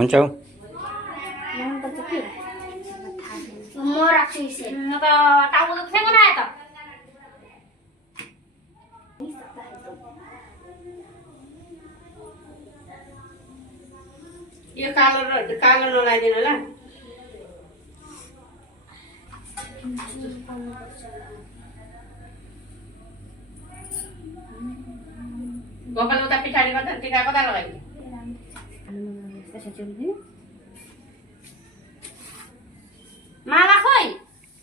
हुन्छ म राख्छु यसै न त टाउको दुख्दैन न त यो कालो नलाइदिनु होला गोपाल उता पछाडि गर्दा टिका कता लगाइदिनु माला खोइ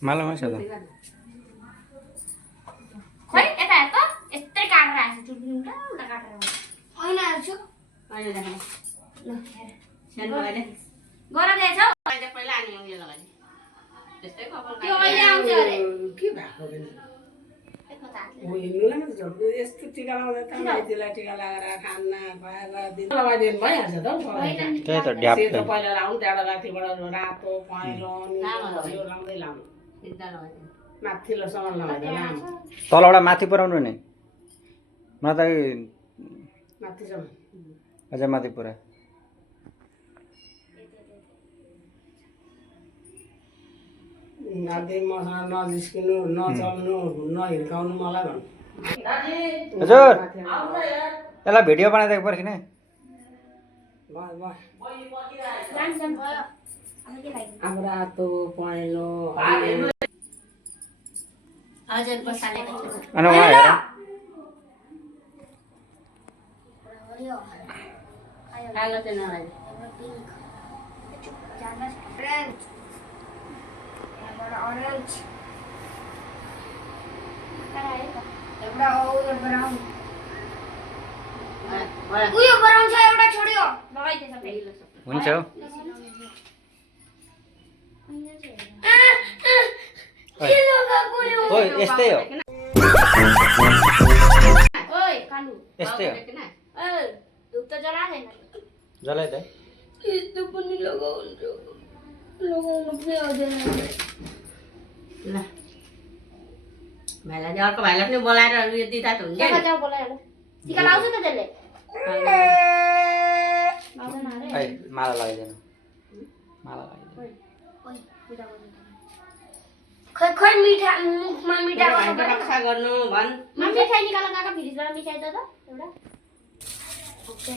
मालामा छ त खोइ यता हेर त यस्तै काटेर आएछ चुट्नी उल्टा उल्टा काटेर होइन हाल्छु अहिले देखाउँ ल हेर सानो लगाइदे गरम ल्याएछ हौ अहिले पहिला अनि उयो लगाइदे त्यस्तै कपाल त्यो अहिले आउँछ अरे के भएको पनि एकमा त हातले म हिँड्नुलाई मात्रै झोक्छु यस्तो टिका लगाउँदा त माइतीलाई टिका लगाएर खाना खुवाएर दिन लगाइदिनु भइहाल्छ त त्यही त ड्याप सेतो पहिला लाउनु त्यहाँबाट रातिबाट रातो पहेँलो यो लाउँदै लाउनु सिधा लगाइदिनु माथिल्लोसम्म लगाइदिनु लामो तलबाट माथि पुऱ्याउनु नि मलाई त माथिसम्म अझै माथि पुरा नाति मसँग नजिस्किनु नचल्नु नहिर्काउनु मलाई भन्नु हजुर यसलाई भिडियो बनाइदिएको पर्खिन है जान जान भयो अब के लाग्यो अब रातो पहेँलो हजुर बसालेको छु अनि उहाँ हेर हरियो कालो चाहिँ नलाइदिनु पिंक जाना ऑरेंज ऑरेंज एउटा उयो ब्राउन उयो ब्राउन छ एउटा छोड्यो लगाइदे सबै हुन्छ ओइ यस्तै हो ओइ कालु यस्तै हो ए धूप त जला छैन जलाइदे यस्तो पनि लगाउनु पनि आउँदैन ल भाइलाई अर्को भाइलाई पनि बोलाएर उयो दिँदा त हुन्छ क्या जाऊ बोलायो टिका लाउँछ त त्यसले लाउँदैन अरे है माला लगाइदिनु माला लगाइदिनु ओइ पूजा गर्नु खै खै मिठा मुखमा मिठा गर्नु भाइको रक्षा गर्नु भन् मिठाई निकाल काका फ्रिजबाट मिठाई त एउटा ओके